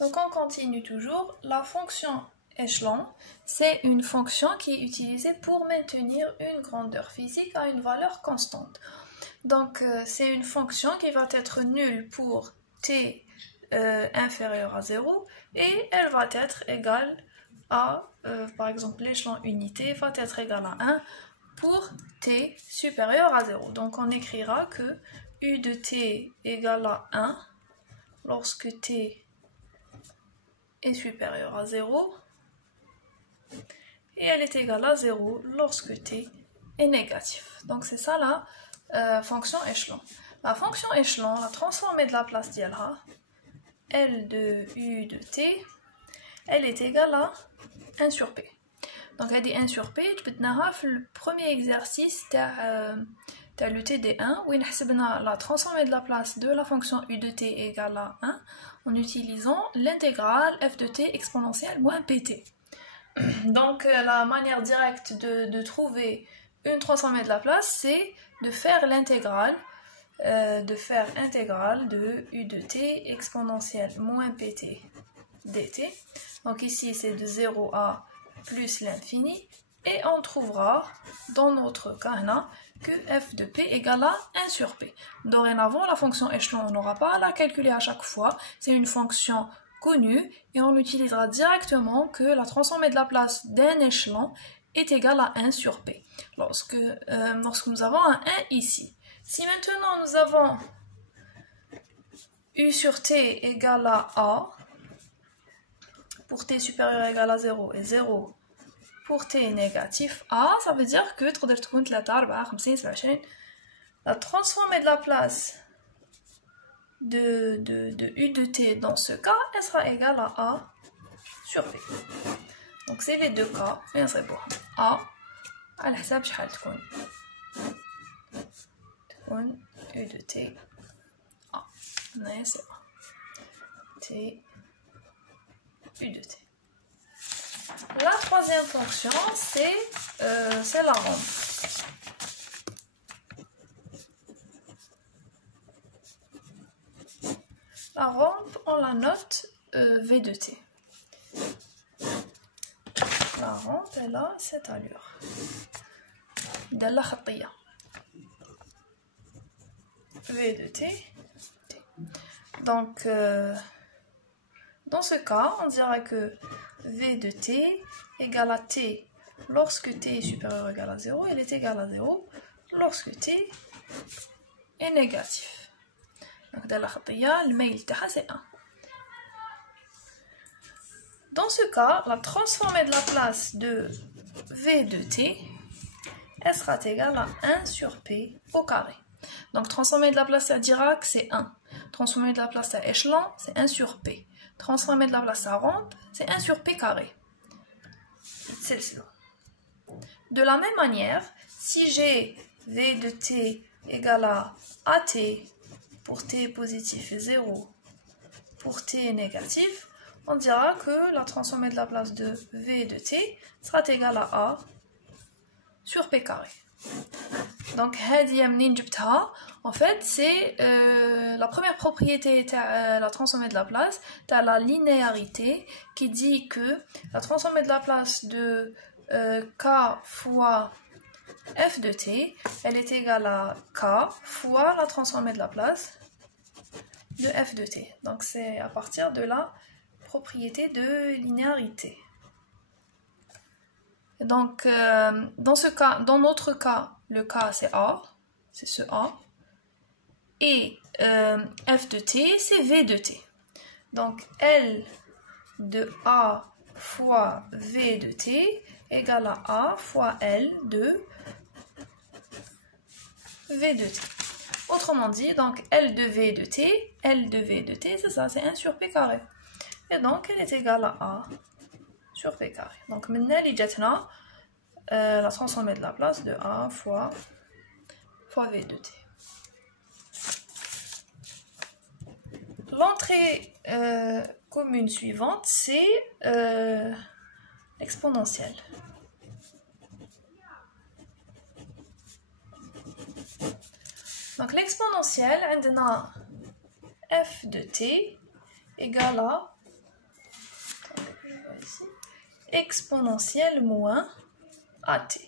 Donc on continue toujours. La fonction échelon, c'est une fonction qui est utilisée pour maintenir une grandeur physique à une valeur constante. Donc c'est une fonction qui va être nulle pour t inférieur à 0 et elle va être égale à, par exemple, l'échelon unité va être égal à 1 pour t supérieur à 0. Donc on écrira que u de t égale à 1 lorsque t est supérieur à 0 et elle est égale à 0 lorsque t est négatif. Donc c'est ça la fonction échelon. La fonction échelon, la transformée de la place d'Yalha, L de u de t, elle est égale à 1 sur p. Donc elle est 1 sur p, tu peux te le premier exercice t'as le TD1 où on a la transformée de la place de la fonction u de t égale à 1 en utilisant l'intégrale f de t exponentielle moins pt. Donc la manière directe de trouver une transformée de la place, c'est de faire l'intégrale de u de t exponentielle moins pt dt. Donc ici c'est de 0 à plus l'infini et on trouvera dans notre cas que f de p égale à 1 sur p. Dorénavant, la fonction échelon, on n'aura pas à la calculer à chaque fois, c'est une fonction connue et on utilisera directement que la transformée de la place d'un échelon est égale à 1 sur p lorsque nous avons un 1 ici. Si maintenant nous avons u sur t égale à a pour t supérieur égal à 0 et 0 pour t négatif a, ça veut dire que la transformée de la place de u de t dans ce cas, elle sera égale à a sur p. Donc c'est les deux cas, mais c'est pour a على حساب شحال تكون u de t a. C'est t u de t. La troisième fonction, c'est la rampe. La rampe, on la note v de t. La rampe, elle a cette allure. V de t. Donc, dans ce cas, on dira que v de t égale à t lorsque t est supérieur ou égal à 0, elle est égale à 0 lorsque t est négatif. Donc, le mail c'est 1. Dans ce cas, la transformée de la place de v de t, elle sera égale à 1 sur p au carré. Donc, transformée de la place à Dirac, c'est 1. Transformée de la place à échelon, c'est 1 sur p. Transformée de la place à rampe, c'est 1 sur p carré. De la même manière, si j'ai v de t égale à at pour t positif et 0 pour t négatif, on dira que la transformée de la place de v de t sera égale à a sur p carré. Donc, en fait, c'est la première propriété de la transformée de la place, tu as la linéarité qui dit que la transformée de la place de k fois f de t, elle est égale à k fois la transformée de la place de f de t. Donc, c'est à partir de la propriété de linéarité. Donc, dans notre cas, le cas c'est A, c'est ce A, et f de t, c'est v de t. Donc, L de A fois v de t égale à A fois L de v de t. Autrement dit, donc L de v de t, c'est ça, c'est 1 sur p carré. Et donc, elle est égale à A sur p carré. Donc, maintenant, la transformée de la place de A fois v de t. L'entrée commune suivante, c'est l'exponentielle. Donc l'exponentielle, on a f de t égale à ici, exponentielle moins AT,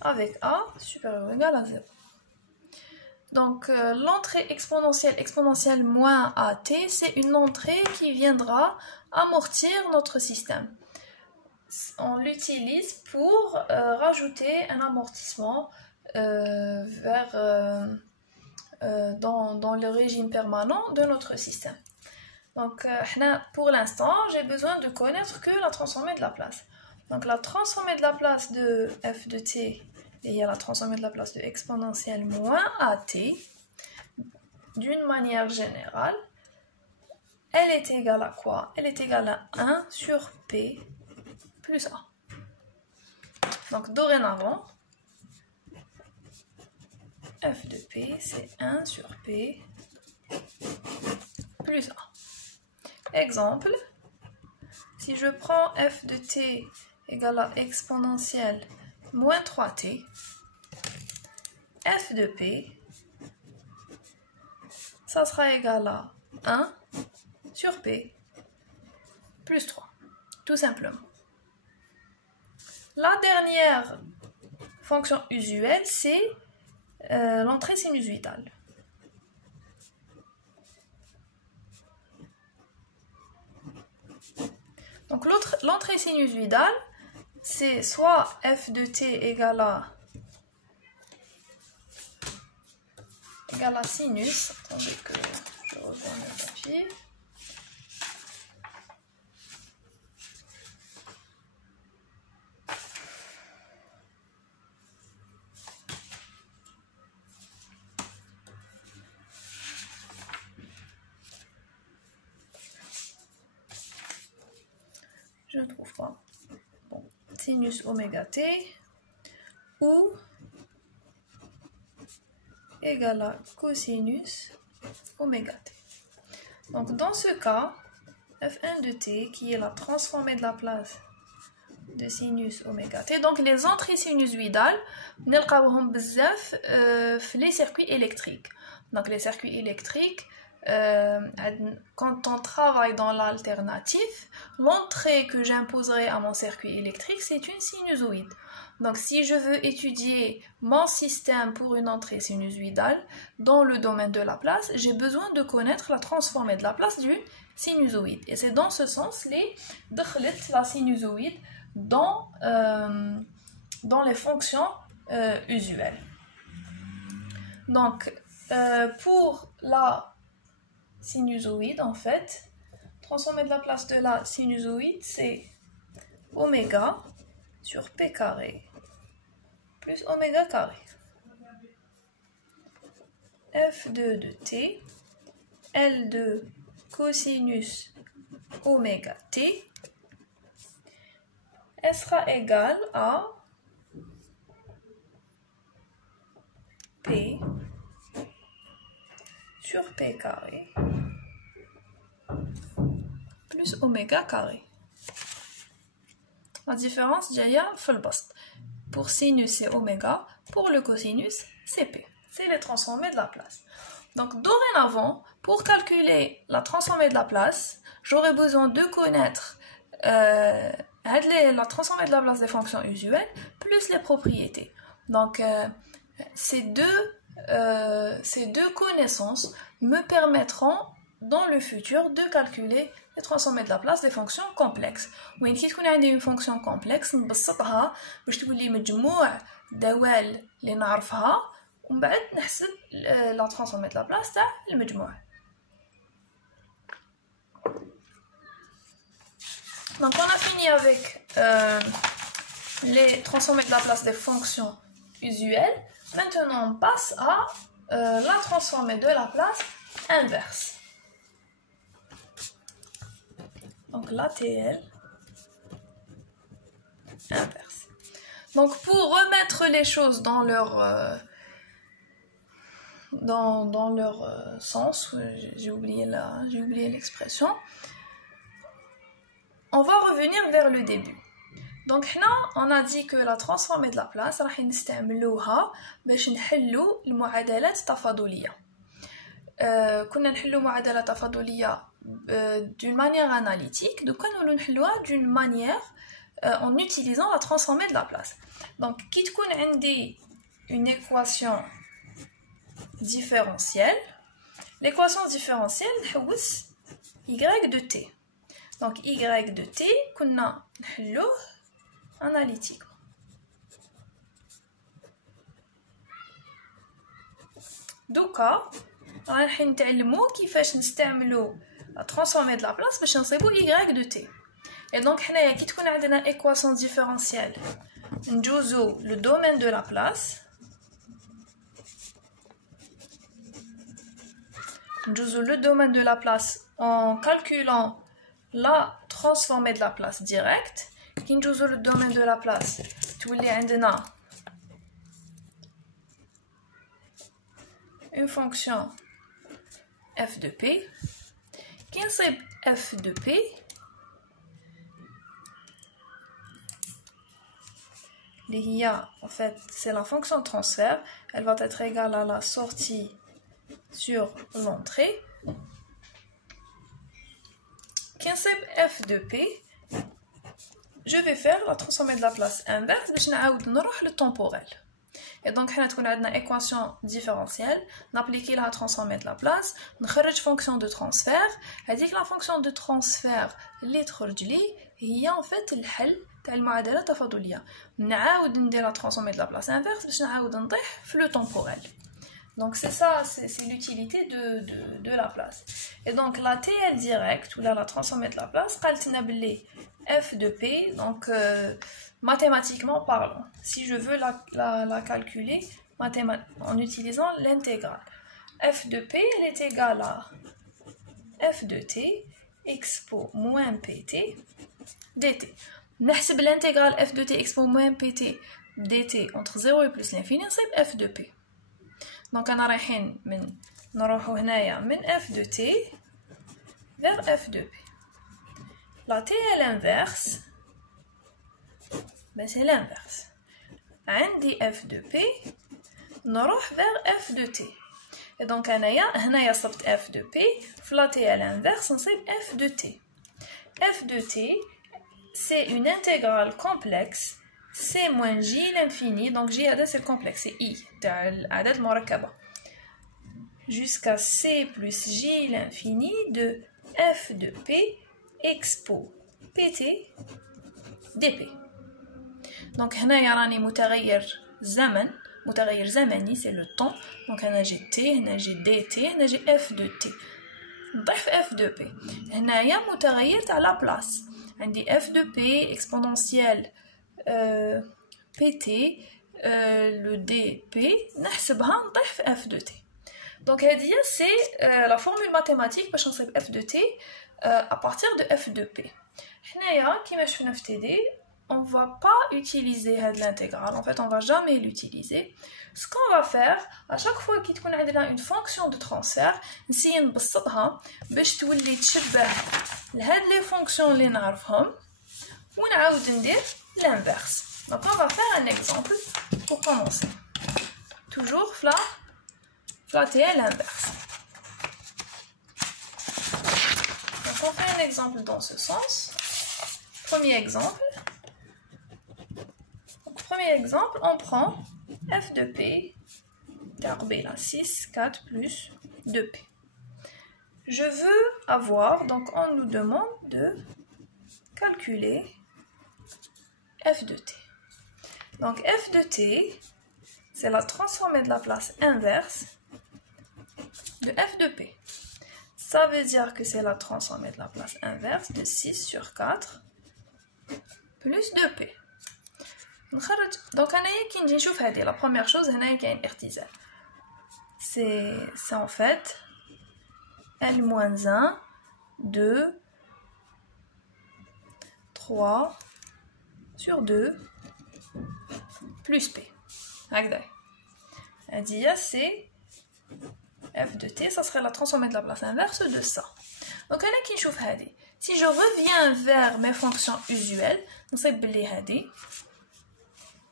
avec A supérieur ou égal à 0. Donc, l'entrée exponentielle moins AT, c'est une entrée qui viendra amortir notre système. On l'utilise pour rajouter un amortissement dans le régime permanent de notre système. Donc, pour l'instant, j'ai besoin de connaître que la transformée de Laplace. Donc, la transformée de Laplace de f de t, et il y a la transformée de Laplace de exponentielle moins at, d'une manière générale, elle est égale à quoi? Elle est égale à 1 sur p plus a. Donc, dorénavant, f de p, c'est 1 sur p plus a. Exemple, si je prends f de t égale à exponentielle moins 3t, f de p, ça sera égal à 1 sur p plus 3, tout simplement. La dernière fonction usuelle, c'est l'entrée sinusoïdale. Donc l'entrée sinusoïdale, c'est soit f de t égale à sinus. Attendez que je reviens le papier. Je ne trouve pas. Bon, sinus oméga t ou égale à cosinus oméga t. Donc dans ce cas, f1 de t, qui est la transformée de Laplace de sinus oméga t, donc les entrées sinusoïdales, نلقاوهم بزاف في les circuits électriques. Donc les circuits électriques, quand on travaille dans l'alternative, l'entrée que j'imposerai à mon circuit électrique, c'est une sinusoïde. Donc si je veux étudier mon système pour une entrée sinusoïdale dans le domaine de Laplace, j'ai besoin de connaître la transformée de Laplace d'une sinusoïde. Et c'est dans ce sens la sinusoïde dans les fonctions usuelles. Donc pour la sinusoïde, en fait, transformée de Laplace de la sinusoïde, c'est oméga sur p carré plus oméga carré. F2 de t, L de cosinus oméga t, elle sera égale à p sur p carré plus oméga carré. La différence, جاية في البسط. Pour sinus, c'est oméga. Pour le cosinus, c'est p. C'est les transformées de Laplace. Donc, dorénavant, pour calculer la transformée de Laplace, j'aurai besoin de connaître la transformée de Laplace des fonctions usuelles plus les propriétés. Donc, ces deux connaissances me permettront dans le futur de calculer les transformées de Laplace des fonctions complexes. وين كي تكون عندي une fonction complexe نبسطها باش تولي مجموع دوال اللي نعرفها ومن بعد نحسب la transformée de Laplace تاع المجموع. Donc on a fini avec les transformées de Laplace des fonctions usuelles. Maintenant on passe à la transformée de Laplace inverse. Donc l'ATL inverse. Donc pour remettre les choses dans leur sens, j'ai oublié l'expression, on va revenir vers le début. Donc on a dit que la transformée de Laplace راح نستعملوها باش نحلو المعادلات التفاضلية. كنا نحلو معادلة تفاضلية d'une manière analytique, donc nous نحلوها d'une manière en utilisant la transformée de la place. Donc qui تكون عندي une équation différentielle, l'équation différentielle نحوس y de t. Donc y de t كنا نحلوه analytiquement. دوكا راح نتعلمو كيفاش نستعملو la transformée de la place باش نصيبو y de t. Et donc حنايا كي تكون عندنا équation différentielle نجوزو le domaine de la place. نجوزو le domaine de la place en calculant la transformée de la place directe. كي نجوزو le domaine de la place تولي عندنا une fonction f de p. Qui est f de p? En fait, c'est la fonction de transfert. Elle va être égale à la sortie sur l'entrée. Qui est f de p? Je vais faire la transformée de la place inverse. Je vais le temporel. Et donc, on a une équation différentielle, on applique la transformée de la place, on a une fonction de transfert, et dit que la fonction de transfert, il y a en fait le hal de la معادلة تفاضلية. On a la transformée de la place inverse, on a le flux temporel. Donc, c'est ça, c'est l'utilité de la place. Et donc, la TL directe, ou la transformée de la place, f de p, donc mathématiquement parlant, si je veux la calculer en utilisant l'intégrale, f de p elle est égale à f de t expo moins pt dt. نحسب l'intégrale f de t expo moins pt dt entre 0 et plus l'infini, نصيب f de p. Donc أنا رايحين نروحو هنايا من f de t vers f de p. La t est l'inverse, ben c'est l'inverse. عندي f de p, نروح vers f de t. Et donc هنايا صبت f de p, la t est l'inverse, نصيب f de t. f de t, c'est une intégrale complexe, c moins j l'infini, donc j c'est le complexe, c'est i, الأعداد المركبة, jusqu'à c plus j l'infini de f de p expo pt dp. Donc هنايا راني متغير زمني, c'est le temps. Donc هنا j'ai t, هنا j'ai dt, هنا j'ai f de t. نضيف f de p. هنايا متغير تاع la place. عندي f de p exponentielle pt le dp نحسبها نضيف f de t. Donc c'est la formule mathématique باش نصيب f de t à partir de f de p. حنايا كيما شفنا في TD, on va pas utiliser l'intégrale, en fait on va jamais l'utiliser. Ce qu'on va faire, à chaque fois qu'il y a une fonction de transfert, نسيي نبسطها باش تولي تشبه لهاد les fonctions اللي نعرفهم ونعاود ندير l'inverse. Donc on va faire un exemple pour commencer. Toujours flatter l'inverse. Donc on fait un exemple dans ce sens. Premier exemple, on prend f de p, b là, 6, 4 plus 2p. Je veux avoir, donc on nous demande de calculer f de t. Donc f de t, c'est la transformée de la place inverse de f de p. Ça veut dire que c'est la transformée de la place inverse de 6 sur 4 plus 2p. Donc la première chose, c'est en fait L-1, 2, 3 sur 2 plus p. C'est f de t, ça serait la transformée de la place inverse de ça. Donc si je reviens vers mes fonctions usuelles, نصيب بلي هادي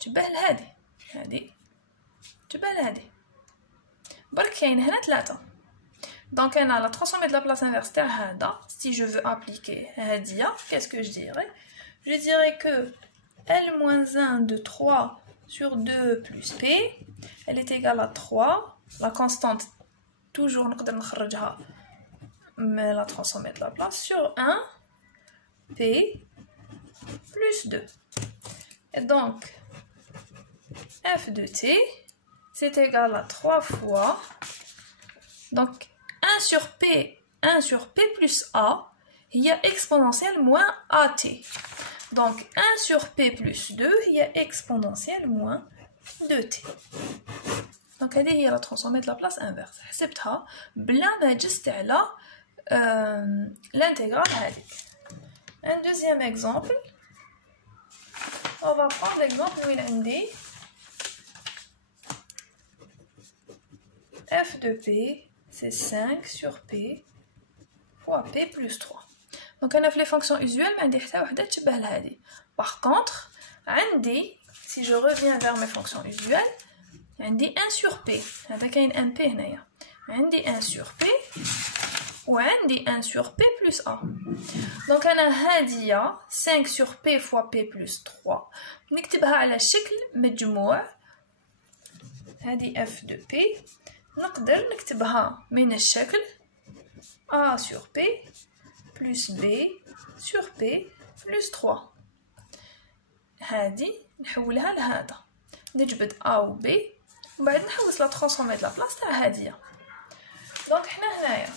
تشبه لهادي هادي تشبه لهادي. برك كاين هنا 3. Donc, on a la transformée de la place inverse تاع هذا. Si je veux appliquer هادية, qu'est-ce que je dirais? Je dirais que L-1 de 3 sur 2 plus P, elle est égale à 3. La constante, toujours, نقدر نخرجها mais la transformée de la place sur 1 P plus 2. Et donc, f de t, c'est égal à 3 fois, donc 1 sur P plus A, il y a exponentielle moins AT. Donc 1 sur P plus 2, il y a exponentielle moins 2T. Donc هذه هي la transformée de la place inverse. حسبتها بلا ما جست على l'intégrale هذيك. Un deuxième exemple. On va prendre l'exemple où il عندي f de P, c'est 5 sur P fois P plus 3. Donc, on a fait les fonctions usuelles, mais on Par contre, si je reviens vers mes fonctions usuelles, on a 1 sur P. On a un P. On a 1 sur P ou on a 1 sur P plus A. Donc, on a 5 sur P fois P plus 3. On va le مجموع. هذه f de P. نقدر نكتبها من الشكل A sur P plus B sur P plus 3. هذه نحولها لهذا. نجبد A و B وبعد نحوس لا ترانسفورمي د لا بلاص تاع هادية. دونك حنا هنايا.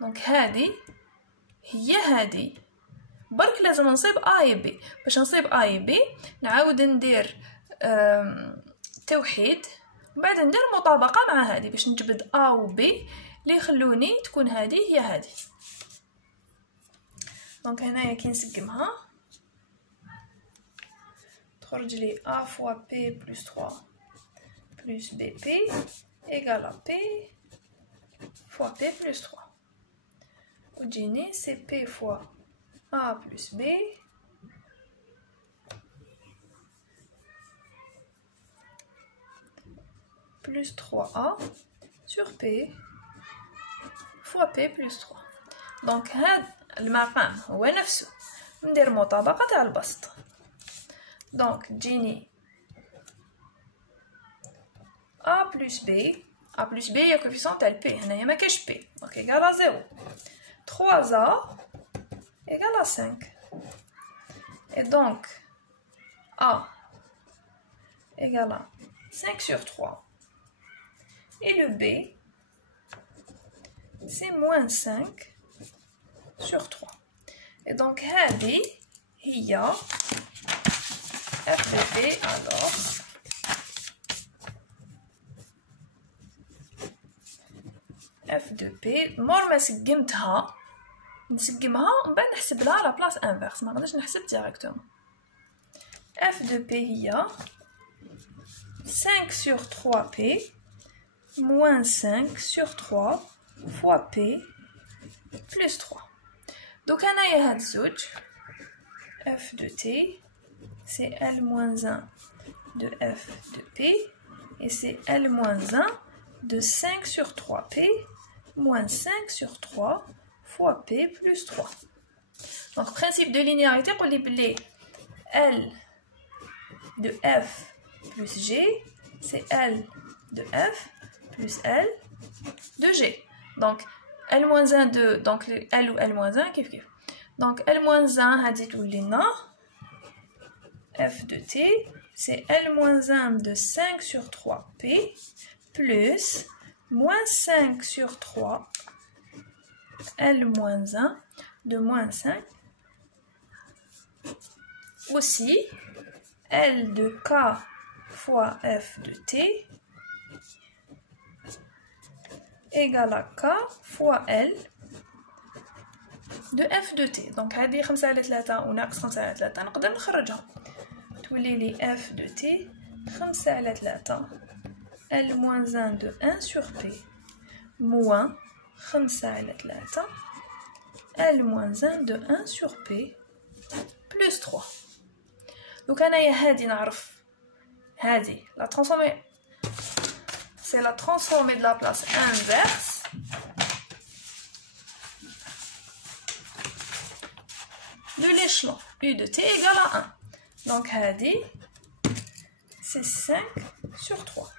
دونك هذه هي هذه. برك لازم نصيب A و B. باش نصيب A و B نعاود ندير توحيد. بعد ندير مطابقة مع هذه باش نجبد A و B اللي يخلوني تكون هذه هي هذه. دونك هنايا كي نسقمها تخرج لي A fois P plus 3 plus BP égale à P fois P plus 3. وتجيني c'est P fois A plus B plus 3A sur P fois P plus 3. Donc هذا المقام هو نفسه. ندير مطابقة تاع البسط. Donc تجيني A plus B. A plus B هي coefficient تاع P. هنايا ما كاش P. Donc égal à 0. 3A égale à 5. Et donc A égale à 5 sur 3. Et le B, c'est moins 5 sur 3. Et donc, هذه هي f de P alors. f de P, مور ما سقمتها نسقمها ومن بعد نحسب لها لا بلاس انفيرس. ما نقدرش نحسب ديريكتومون. f de P هي 5 sur 3P moins 5 sur 3 fois P plus 3. Donc, on a f de T, c'est L moins 1 de f de P, et c'est L moins 1 de 5 sur 3P moins 5 sur 3 fois P plus 3. Donc, principe de linéarité, pour les L de F plus G, c'est L de F plus L de G. Donc, L-1 de, donc L ou L-1, kif kif. Donc, L-1, hadit ou lina, F de T, c'est L-1 de 5 sur 3P, plus, moins 5 sur 3, L-1 de moins 5, aussi, L de K fois F de T, égale à K fois L de F de T. Donc, هذه 5 على 3 وناقص 5 على 3 نقدر نخرجها. تولي لي F de T 5 على 3 L moins 1 de 1 sur P moins 5 على 3 L moins 1 de 1 sur P plus 3. Donc, أنا هذه نعرف هذه la transformée. C'est la transformée de la place inverse de l'échelon. U de t égale à 1. Donc, c'est 5 sur 3.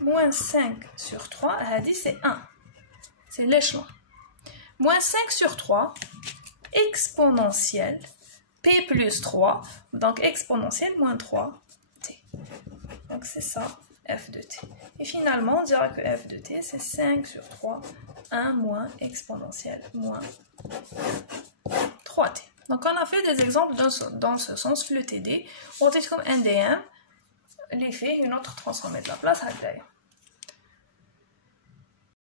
Moins 5 sur 3, c'est 1. C'est l'échelon. Moins 5 sur 3, exponentielle, p plus 3, donc exponentielle moins 3t. Donc c'est ça, f de t. Et finalement, on dira que f de t, c'est 5 sur 3, 1 moins exponentielle moins 3t. Donc on a fait des exemples dans ce sens, le TD. On dit comme NDM, l'effet, une autre transformée de la place à